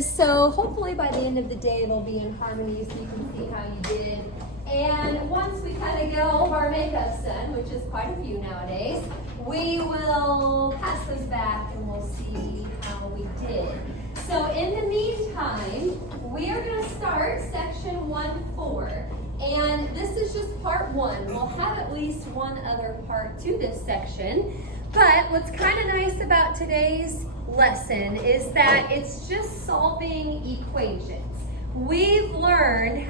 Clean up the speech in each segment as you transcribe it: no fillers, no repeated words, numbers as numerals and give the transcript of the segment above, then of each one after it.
So hopefully by the end of the day it'll be in harmony so you can see how you did. And once we kind of get all of our makeups done, which is quite a few nowadays, we will pass those back and we'll see how we did. So in the meantime, we are going to start section 1-4. And this is just part 1. We'll have at least one other part to this section. But what's kind of nice about today's lesson is that it's just solving equations. We've learned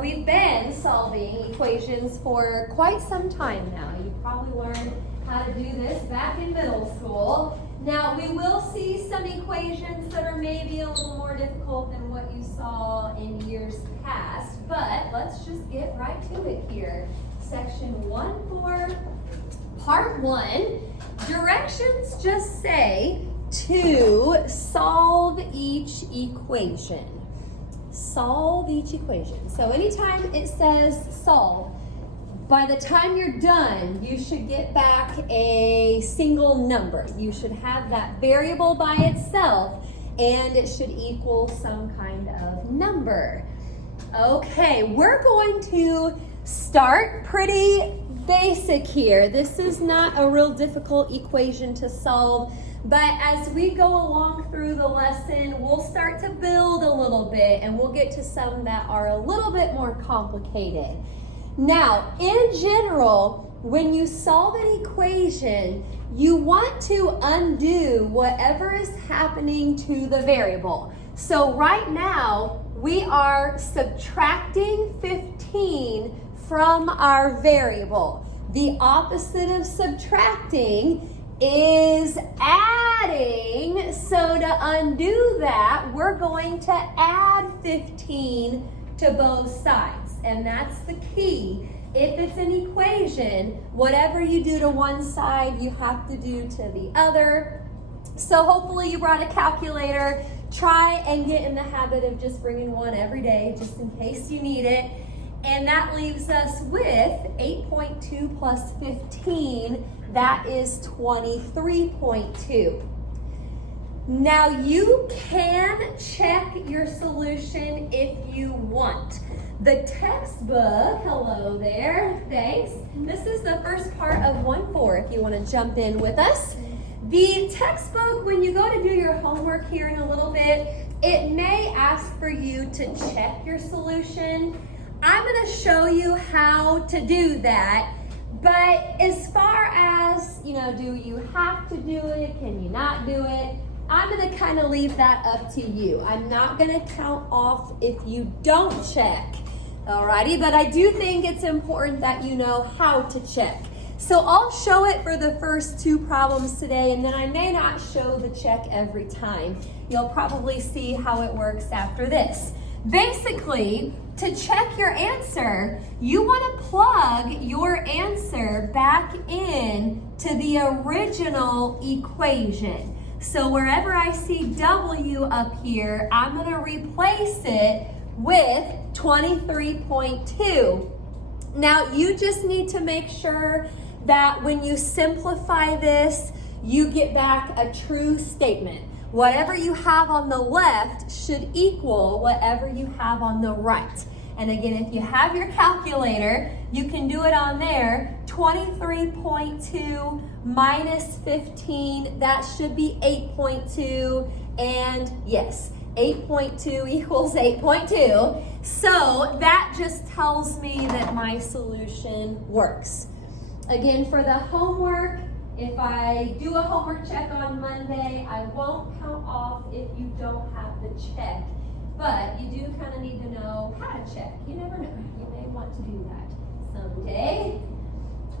we've been solving equations for quite some time now. You probably learned how to do this back in middle school. Now we will see some equations that are maybe a little more difficult than what you saw in years past, but let's just get right to it here. Section 1-4, part 1, directions just say to solve each equation. Solve each equation. So anytime it says solve, by the time you're done, you should get back a single number. You should have that variable by itself, and it should equal some kind of number. Okay, we're going to start pretty basic here. This is not a real difficult equation to solve, but as we go along through the lesson, we'll start to build a little bit, and we'll get to some that are a little bit more complicated. Now, in general, when you solve an equation, you want to undo whatever is happening to the variable. So right now, we are subtracting 15 from our variable. The opposite of subtracting is adding. So to undo that, we're going to add 15 to both sides. And that's the key. If it's an equation, whatever you do to one side, you have to do to the other. So hopefully you brought a calculator. Try and get in the habit of just bringing one every day, just in case you need it. And that leaves us with 8.2 plus 15. That is 23.2. Now you can check your solution if you want. The textbook, hello there, thanks. This is the first part of 1-4 if you want to jump in with us. The textbook, when you go to do your homework here in a little bit, it may ask for you to check your solution. I'm going to show you how to do that. But as far as, do you have to do it? Can you not do it? I'm going to kind of leave that up to you. I'm not going to count off if you don't check. Alrighty, but I do think it's important that you know how to check. So I'll show it for the first 2 problems today, and then I may not show the check every time. You'll probably see how it works after this. Basically, to check your answer, you want to plug your answer back in to the original equation. So wherever I see W up here, I'm going to replace it with 23.2. Now you just need to make sure that when you simplify this, you get back a true statement. Whatever you have on the left should equal whatever you have on the right. And again, if you have your calculator, you can do it on there. 23.2 minus 15, that should be 8.2. And yes, 8.2 equals 8.2. So that just tells me that my solution works. Again, for the homework, if I do a homework check on Monday, I won't count off if you don't have the check. But you do kind of need to know how to check. You never know. You may want to do that someday.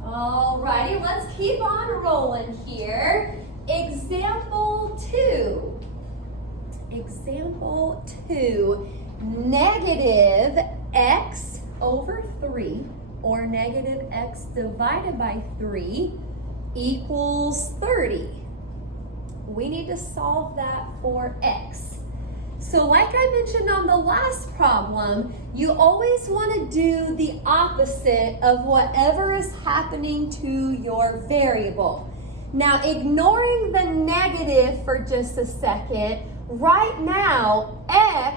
Alrighty, let's keep on rolling here. Example 2. Example 2. Negative x over 3, or negative x divided by 3, equals 30. We need to solve that for x. So like I mentioned on the last problem, you always want to do the opposite of whatever is happening to your variable. Now, ignoring the negative for just a second, right now,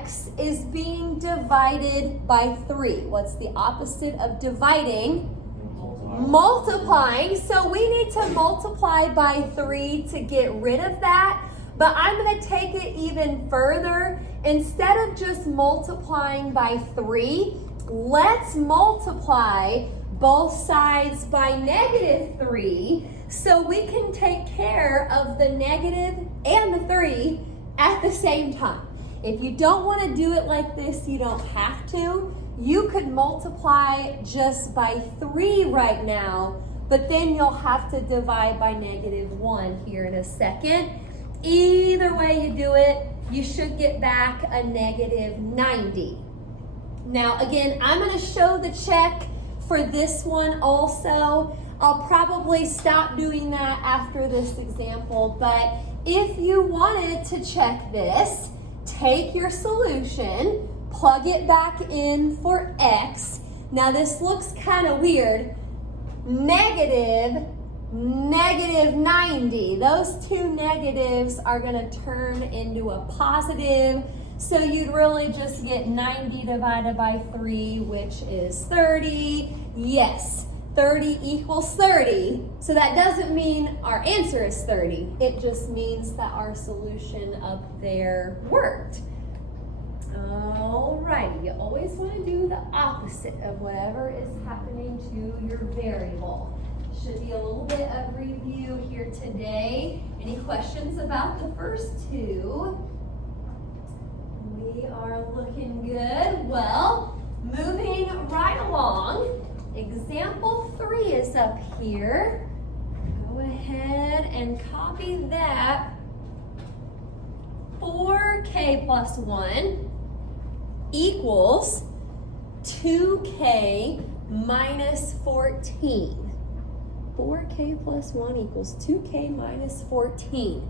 x is being divided by 3. What's the opposite of dividing? Multiplying. So we need to multiply by 3 to get rid of that. But I'm going to take it even further. Instead of just multiplying by 3, let's multiply both sides by -3 so we can take care of the negative and the 3 at the same time. If you don't want to do it like this, you don't have to. You could multiply just by 3 right now, but then you'll have to divide by -1 here in a second. Either way you do it, you should get back a -90. Now again, I'm going to show the check for this one also. I'll probably stop doing that after this example, but if you wanted to check this, take your solution, plug it back in for x. Now this looks kind of weird. -90. Those two negatives are going to turn into a positive. So you'd really just get 90 divided by 3, which is 30. Yes, 30 equals 30. So that doesn't mean our answer is 30. It just means that our solution up there worked. Alrighty, you always want to do the opposite of whatever is happening to your variable. Should be a little bit of review here today. Any questions about the first two? We are looking good. Well, moving right along, example 3 is up here. Go ahead and copy that. 4k plus 1 equals 2k minus 14. 4k plus 1 equals 2k minus 14.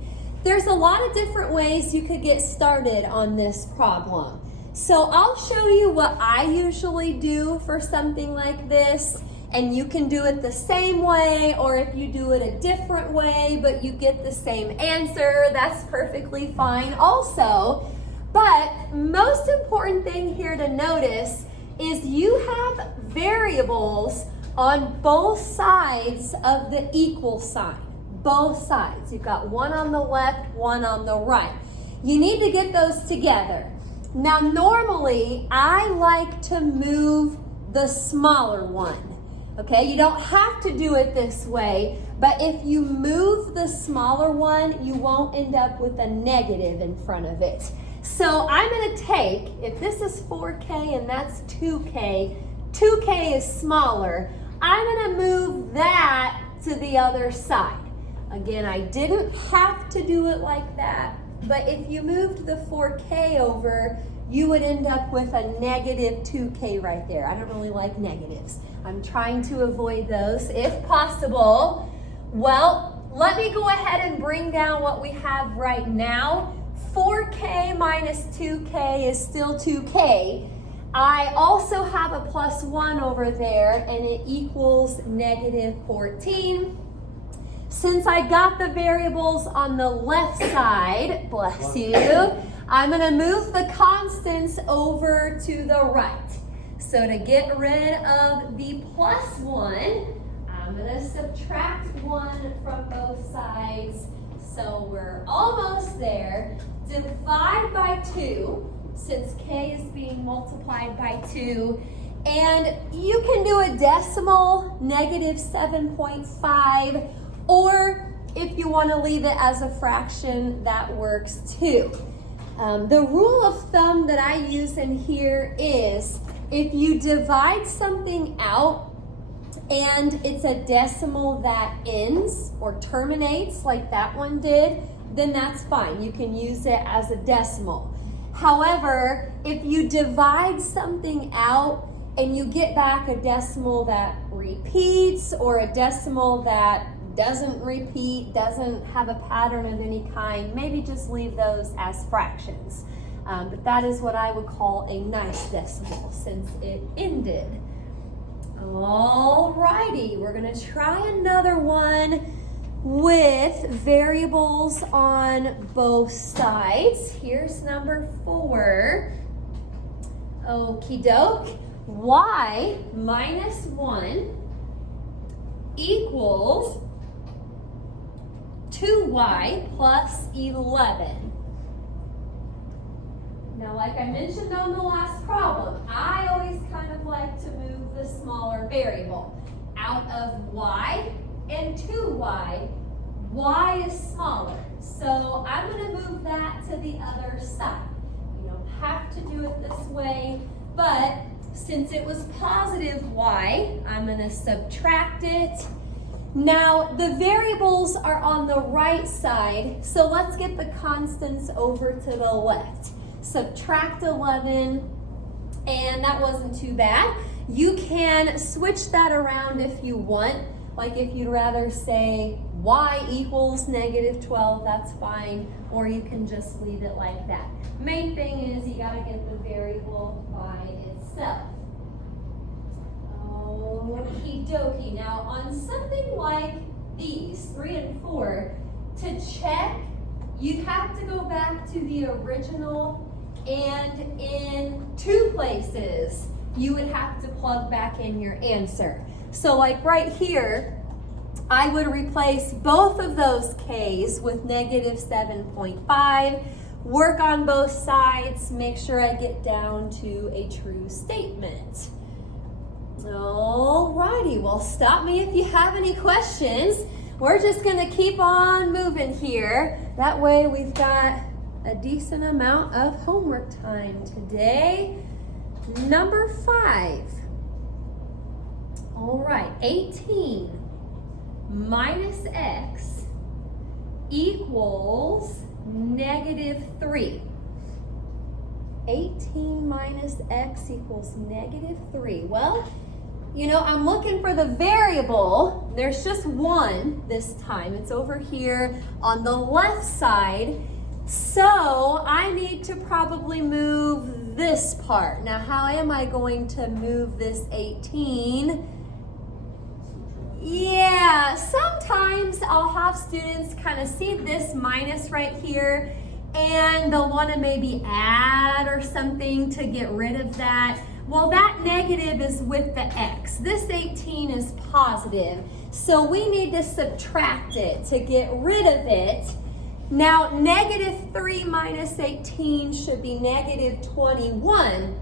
There's a lot of different ways you could get started on this problem. So I'll show you what I usually do for something like this, and you can do it the same way, or if you do it a different way, but you get the same answer, that's perfectly fine also. But most important thing here to notice is you have variables on both sides of the equal sign. Both sides. You've got one on the left, one on the right. You need to get those together. Now normally I like to move the smaller one. Okay, you don't have to do it this way, but if you move the smaller one, you won't end up with a negative in front of it. So I'm going to take, if this is 4k and that's 2k, 2k is smaller, I'm going to move that to the other side. Again, I didn't have to do it like that, but if you moved the 4k over, you would end up with a negative 2k right there. I don't really like negatives. I'm trying to avoid those if possible. Well, let me go ahead and bring down what we have right now. 4k minus 2k is still 2k. I also have a plus 1 over there, and it equals negative 14. Since I got the variables on the left side, bless you, I'm going to move the constants over to the right. So to get rid of the plus 1, I'm going to subtract 1 from both sides. So we're almost there. Divide by 2, since k is being multiplied by 2. And you can do a decimal, negative 7.5, or if you want to leave it as a fraction, that works too. The rule of thumb that I use in here is if you divide something out and it's a decimal that ends or terminates like that one did, then that's fine. You can use it as a decimal. However, if you divide something out and you get back a decimal that repeats or a decimal that doesn't repeat, doesn't have a pattern of any kind, maybe just leave those as fractions. But that is what I would call a nice decimal since it ended. Alrighty, we're gonna try another one with variables on both sides. Here's number 4. Okie doke. Y minus 1 equals 2y plus 11. Now, like I mentioned on the last problem, I always kind of like to move the smaller variable out of y and 2y. Y is smaller, so I'm going to move that to the other side. You don't have to do it this way, but since it was positive y, I'm going to subtract it. Now, the variables are on the right side, so let's get the constants over to the left. Subtract 11, and that wasn't too bad. You can switch that around if you want. Like if you'd rather say y equals negative 12, that's fine, or you can just leave it like that. Main thing is you gotta get the variable by itself. Okie dokie. Now on something like these, 3 and 4, to check, you'd have to go back to the original, and in 2 places, you would have to plug back in your answer. So like right here, I would replace both of those k's with negative 7.5, work on both sides, make sure I get down to a true statement. Alrighty, well stop me if you have any questions. We're just gonna keep on moving here. That way we've got a decent amount of homework time today. Number 5. All right, 18 minus x equals negative 3. 18 minus x equals negative 3. Well, you know, I'm looking for the variable. There's just one this time. It's over here on the left side. So I need to probably move this part. Now, how am I going to move this 18? Yeah, sometimes I'll have students kind of see this minus right here, and they'll want to maybe add or something to get rid of that. Well, that negative is with the x. This 18 is positive, so we need to subtract it to get rid of it. Now, negative 3 minus 18 should be negative 21.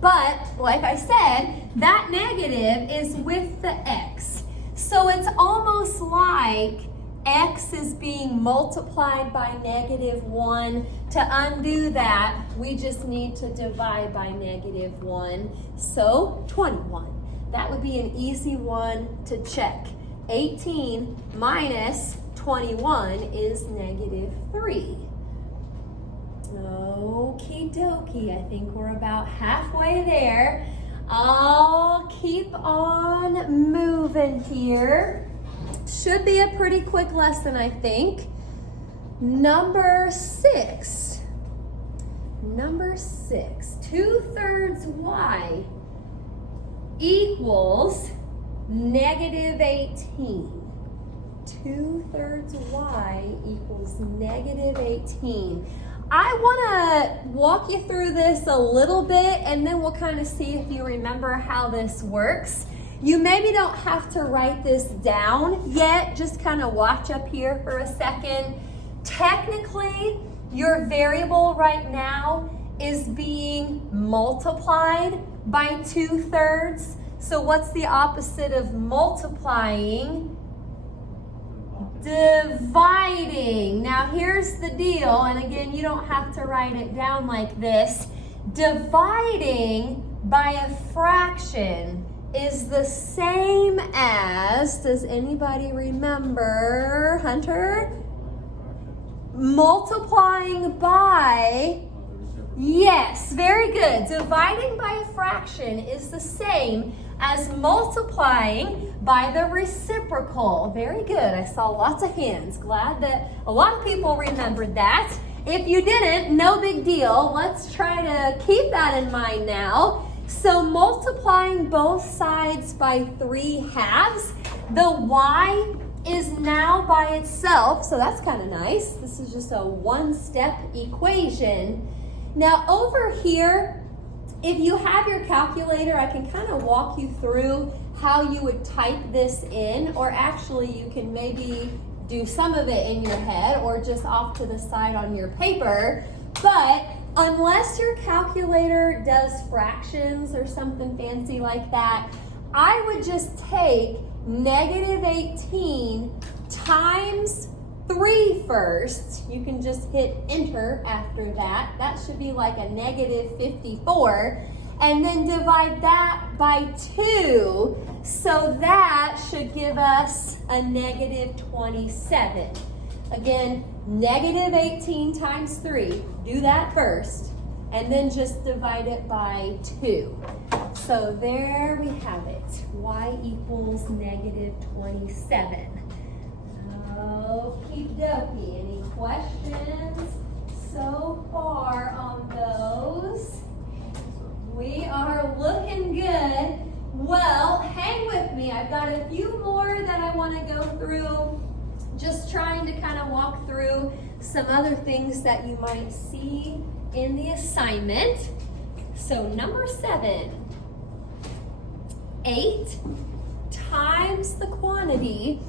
But, like I said, that negative is with the x. So it's almost like x is being multiplied by negative 1. To undo that, we just need to divide by negative 1. So 21. That would be an easy one to check. 18 minus 21 is negative 3. Okie dokie, I think we're about halfway there. I'll keep on moving here. Should be a pretty quick lesson, I think. Number 6. Number 6. 2/3 y equals negative 18. 2/3 y equals negative 18. I want to walk you through this a little bit, and then we'll kind of see if you remember how this works. You maybe don't have to write this down yet. Just kind of watch up here for a second. Technically, your variable right now is being multiplied by 2/3. So what's the opposite of multiplying? Dividing. Now here's the deal, and again, you don't have to write it down like this. Dividing by a fraction is the same as, does anybody remember, Hunter? Multiplying by, yes, very good. Dividing by a fraction is the same as multiplying by the reciprocal. Very good. I saw lots of hands. Glad that a lot of people remembered that. If you didn't, no big deal. Let's try to keep that in mind now. So multiplying both sides by 3/2, the y is now by itself, so that's kind of nice. This is just a one-step equation. Now over here, If you have your calculator, I can kind of walk you through how you would type this in, or actually you can maybe do some of it in your head or just off to the side on your paper. But unless your calculator does fractions or something fancy like that, I would just take negative 18 times 3 first. You can just hit enter after that. That should be like a negative 54. And then divide that by 2. So that should give us a negative 27. Again, negative 18 times 3. Do that first. And then just divide it by 2. So there we have it. Y equals negative 27. Okie dokie. Any questions so far on those? We are looking good. Well, hang with me. I've got a few more that I want to go through. Just trying to kind of walk through some other things that you might see in the assignment. So number 7. 8 times the quantity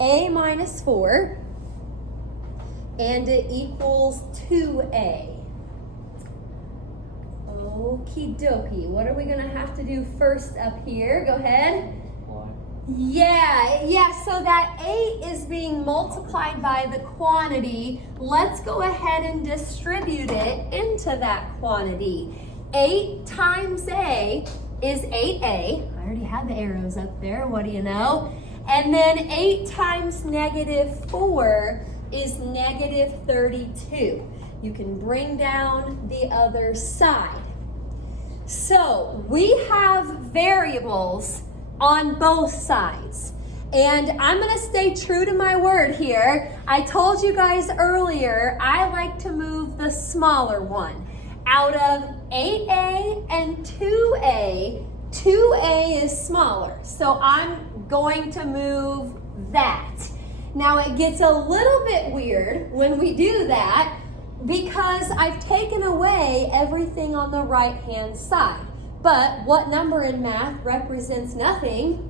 a minus 4, and it equals 2a. Okie dokie. What are we going to have to do first up here? Go ahead. Yeah, so that 8 is being multiplied by the quantity. Let's go ahead and distribute it into that quantity. 8 times a is 8a. I already had the arrows up there. What do you know? And then 8 times negative 4 is negative 32. You can bring down the other side. So we have variables on both sides. And I'm going to stay true to my word here. I told you guys earlier, I like to move the smaller one. Out of 8a and 2a, 2a is smaller. So I'm going to move that. Now it gets a little bit weird when we do that because I've taken away everything on the right-hand side. But what number in math represents nothing?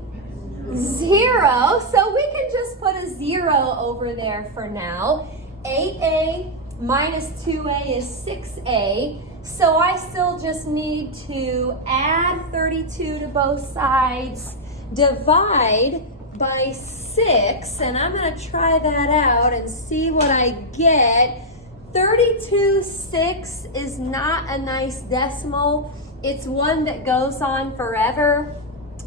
0. So we can just put a 0 over there for now. 8a minus 2a is 6a. So I still just need to add 32 to both sides, divide by 6, and I'm going to try that out and see what I get. 32/6 is not a nice decimal. It's one that goes on forever.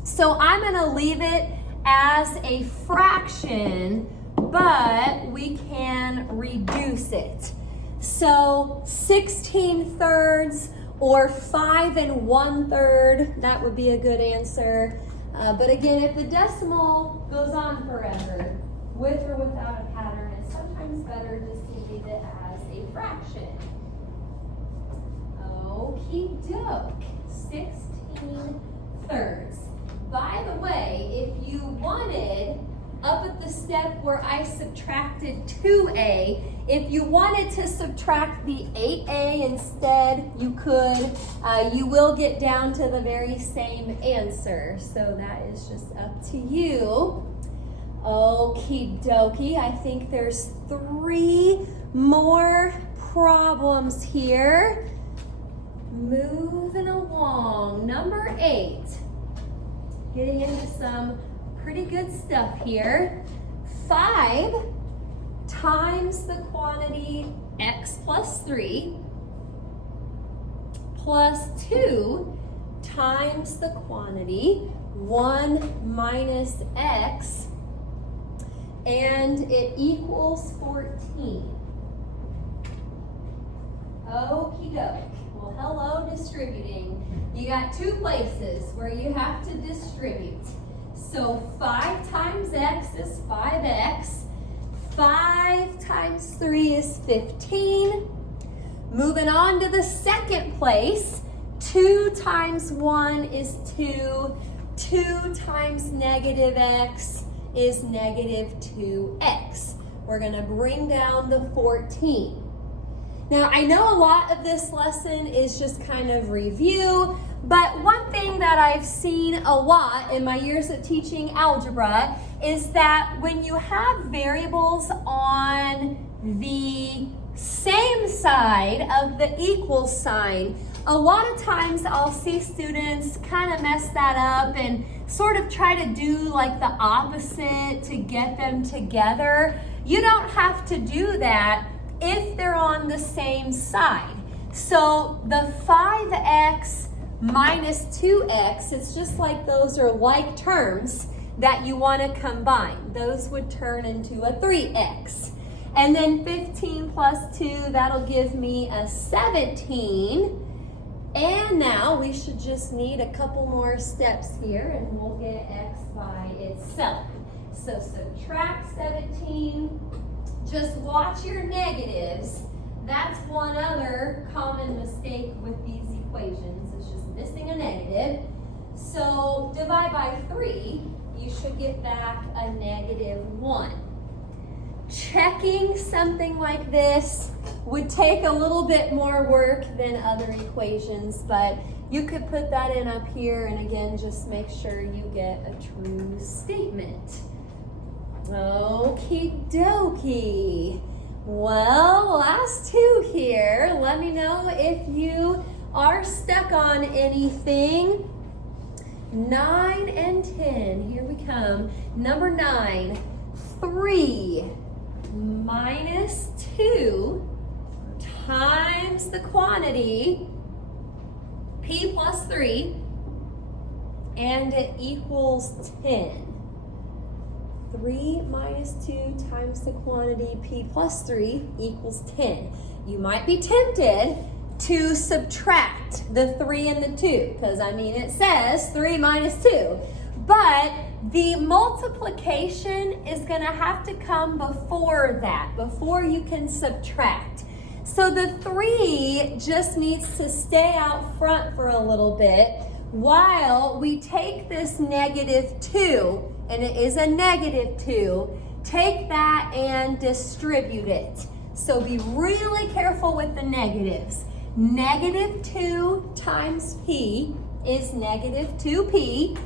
So I'm going to leave it as a fraction, but we can reduce it. So 16/3 or 5 1/3, that would be a good answer. But again, if the decimal goes on forever, with or without a pattern, it's sometimes better just to leave it as a fraction. Okie doke, 16/3. By the way, if you wanted, up at the step where I subtracted 2a, if you wanted to subtract the 8a instead, you could. You will get down to the very same answer, so that is just up to you. Okie dokie, I think there's 3 more problems here. Moving along, number 8. Getting into some pretty good stuff here. 5 times the quantity x plus 3 plus 2 times the quantity 1 minus x, and it equals 14. Okie doke. Well, hello, distributing. You got 2 places where you have to distribute. So 5 times x is 5x. 5 times 3 is 15. Moving on to the second place, 2 times 1 is 2. 2 times negative x is negative 2x. We're going to bring down the 14. Now, I know a lot of this lesson is just kind of review, but one thing that I've seen a lot in my years of teaching algebra is that when you have variables on the same side of the equal sign, a lot of times I'll see students kind of mess that up and sort of try to do like the opposite to get them together. You don't have to do that if they're on the same side. So the 5x minus 2x, it's just like those are like terms that you want to combine. Those would turn into a 3x. And then 15 plus 2, that'll give me a 17. And now we should just need a couple more steps here and we'll get x by itself. So subtract 17. Just watch your negatives. That's one other common mistake with these equations. It's just missing a negative. So divide by 3, you should get back a negative 1. Checking something like this would take a little bit more work than other equations, but you could put that in up here and again, just make sure you get a true statement. Okie dokie. Well, last two here. Let me know if you are stuck on anything. 9 and 10. Here we come. Number 9. 3 minus 2 times the quantity p plus 3, and it equals 10. 3 minus 2 times the quantity p plus 3 equals 10. You might be tempted to subtract the 3 and the 2, because I mean it says 3 minus 2. But the multiplication is going to have to come before that, before you can subtract. So the 3 just needs to stay out front for a little bit while we take this negative 2, and it is a negative 2, take that and distribute it. So be really careful with the negatives. Negative 2 times p is negative 2p,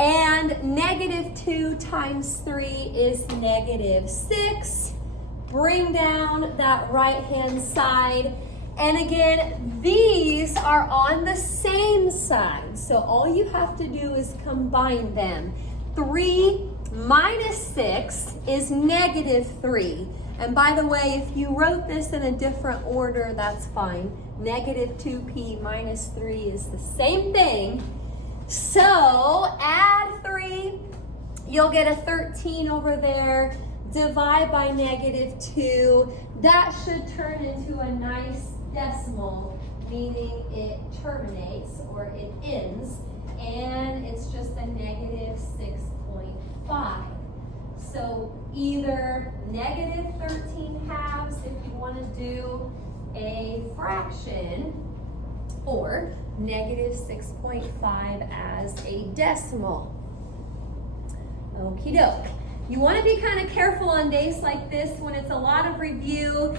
and negative 2 times 3 is negative 6. Bring down that right-hand side. And again, these are on the same side. So all you have to do is combine them. 3 minus 6 is negative 3. And by the way, if you wrote this in a different order, that's fine. Negative 2p minus 3 is the same thing. So add 3, you'll get a 13 over there. Divide by negative 2. That should turn into a nice decimal, meaning it terminates or it ends, and it's just a negative 6.5. So either negative 13 halves if you want to do a fraction, or negative 6.5 as a decimal. Okie doke. You want to be kind of careful on days like this when it's a lot of review.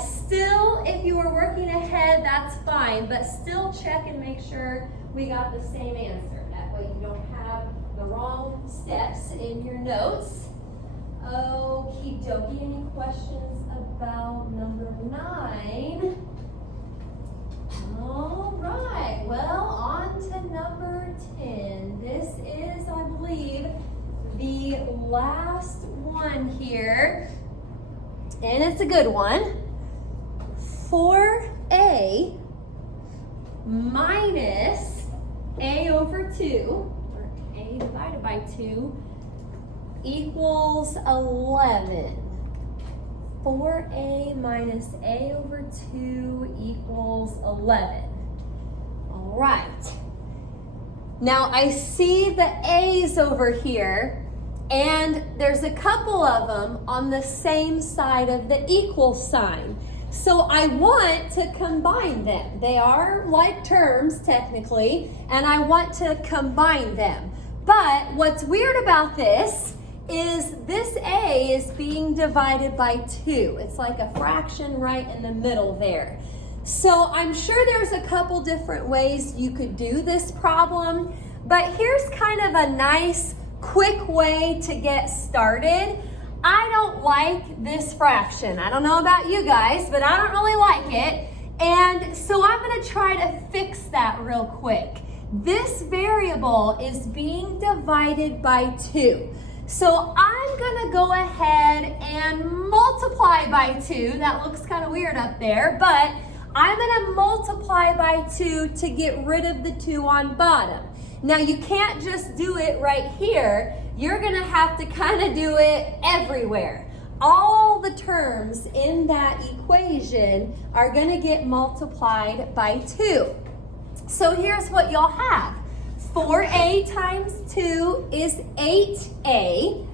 Still, if you were working ahead, that's fine, but still check and make sure we got the same answer. That way you don't have the wrong steps in your notes. Okie dokie. Any questions about number 9? All right, well, on to number 10. This is, I believe, the last one here, and it's a good one. 4a minus a over 2, or a divided by 2, equals 11. 4a minus a over 2 equals 11. All right. Now I see the a's over here, and there's a couple of them on the same side of the equal sign. So I want to combine them. They are like terms technically, and I want to combine them. But what's weird about this is this A is being divided by 2. It's like a fraction right in the middle there. So I'm sure there's a couple different ways you could do this problem, but here's kind of a nice, quick way to get started. I don't like this fraction. I don't know about you guys, but I don't really like it. And so I'm going to try to fix that real quick. This variable is being divided by 2. So I'm going to go ahead and multiply by 2. That looks kind of weird up there, but I'm going to multiply by 2 to get rid of the 2 on bottom. Now you can't just do it right here. You're going to have to kind of do it everywhere. All the terms in that equation are going to get multiplied by 2. So here's what you'll have. 4a times 2 is 8a.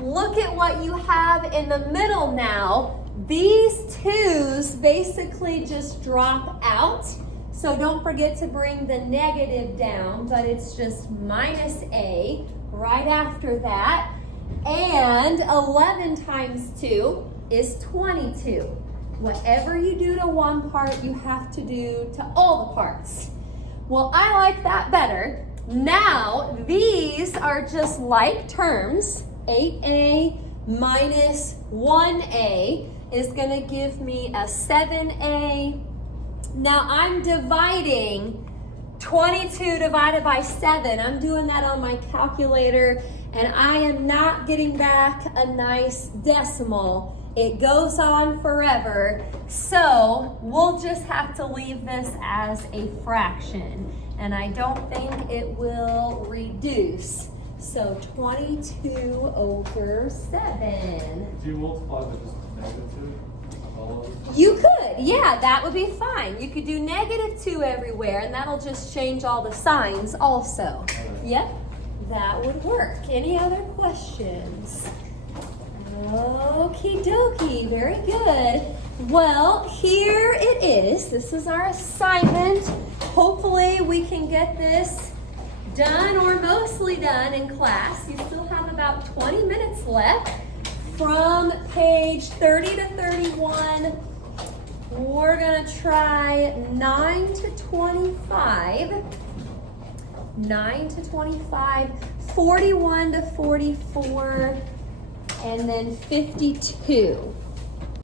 Look at what you have in the middle now. These 2's basically just drop out. So don't forget to bring the negative down, but it's just minus a right after that. And 11 times 2 is 22. Whatever you do to one part, you have to do to all the parts. Well, I like that better. Now, these are just like terms. 8a minus 1a is going to give me a 7a. Now, I'm dividing 22 divided by 7. I'm doing that on my calculator, and I am not getting back a nice decimal. It goes on forever, so we'll just have to leave this as a fraction, and I don't think it will reduce. So 22 over 7. Do you multiply by just negative 2? You could, yeah, that would be fine. You could do negative 2 everywhere, and that'll just change all the signs also. Yep, that would work. Any other questions? Okie dokie, very good. Well, here it is. This is our assignment. Hopefully we can get this done or mostly done in class. You still have about 20 minutes left. From page 30 to 31, we're going to try 9 to 25, 9 to 25, 41 to 44, and then 52.